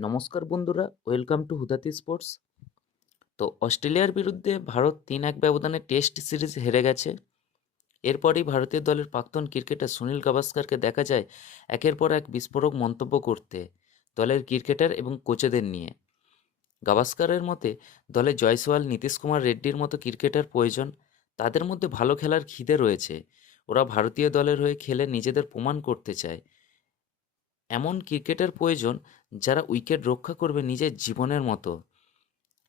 নমস্কার বন্ধুরা, welcome to হুদাতি sports. তো অস্ট্রেলিয়ার বিরুদ্ধে ভারত তিন এক ব্যবধানে টেস্ট সিরিজ হেরে গেছে। এরপরই ভারতীয় দলের প্রাক্তন ক্রিকেটার সুনীল গাভাস্কারকে দেখা যায় একের পর এক বিস্ফোরক মন্তব্য করতে দলের ক্রিকেটার এবং কোচেদের নিয়ে। গাভাস্কারের মতে, দলে জয়সওয়াল, নীতিশ কুমার রেড্ডির মতো ক্রিকেটার প্রয়োজন। তাদের মধ্যে ভালো খেলার খিদে রয়েছে। ওরা ভারতীয় দলের হয়ে খেলে নিজেদের প্রমাণ করতে চায়। এমন ক্রিকেটার প্রয়োজন যারা উইকেট রক্ষা করবে নিজের জীবনের মতো।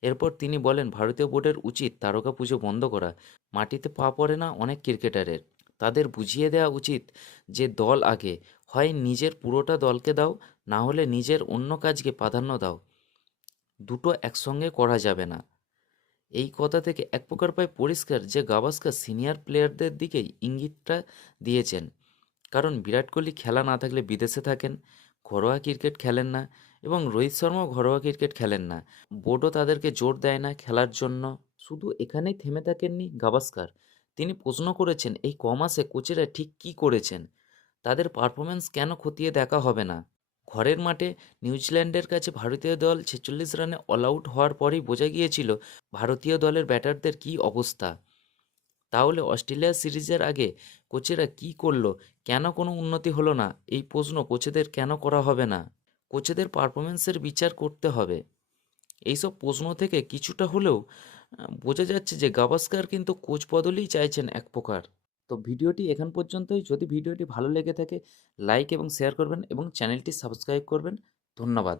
এরপর তিনি বলেন, ভারতীয় বোর্ডের উচিত তারকা পুজো বন্ধ করা। মাটিতে পা পড়ে না অনেক ক্রিকেটারের। তাদের বুঝিয়ে দেওয়া উচিত যে দল আগে। হয় নিজের পুরোটা দলকে দাও, না হলে নিজের অন্য কাজকে প্রাধান্য দাও। দুটো একসঙ্গে করা যাবে না। এই কথা থেকে এক প্রকার পায় পরিষ্কার যে গাভাস্কার সিনিয়র প্লেয়ারদের দিকেই ইঙ্গিতটা দিয়েছেন। কারণ বিরাট কোহলি খেলা না থাকলে বিদেশে থাকেন, ঘরোয়া ক্রিকেট খেলেন না এবং রোহিত শর্মাও ঘরোয়া ক্রিকেট খেলেন না। বোর্ডও তাদেরকে জোর দেয় না খেলার জন্য। শুধু এখানেই থেমে থাকেননি গাভাস্কার। তিনি প্রশ্ন করেছেন, এই কমাসে কোচেরা ঠিক কী করেছেন? তাদের পারফরমেন্স কেন খতিয়ে দেখা হবে না? ঘরের মাঠে নিউজিল্যান্ডের কাছে ভারতীয় দল ছেচল্লিশ রানে অল আউট হওয়ার পরেই বোঝা গিয়েছিল, ভারতীয় দলের ব্যাটারদের কী অবস্থা। তাহলে অস্ট্রেলিয়া সিরিজের আগে কোচেরা কি করল? কেন কোনো উন্নতি হলো না? এই প্রশ্ন কোচেদের কেন করা হবে না? কোচেদের পারফরমেন্সের বিচার করতে হবে। এইসব প্রশ্ন থেকে কিছুটা হলেও বোঝা যাচ্ছে যে গাভাস্কার কিন্তু কোচ বদলেই চাইছেন এক প্রকার। তো ভিডিওটি এখান পর্যন্তই। যদি ভিডিওটি ভালো লেগে থাকে, লাইক এবং শেয়ার করবেন এবং চ্যানেলটি সাবস্ক্রাইব করবেন। ধন্যবাদ।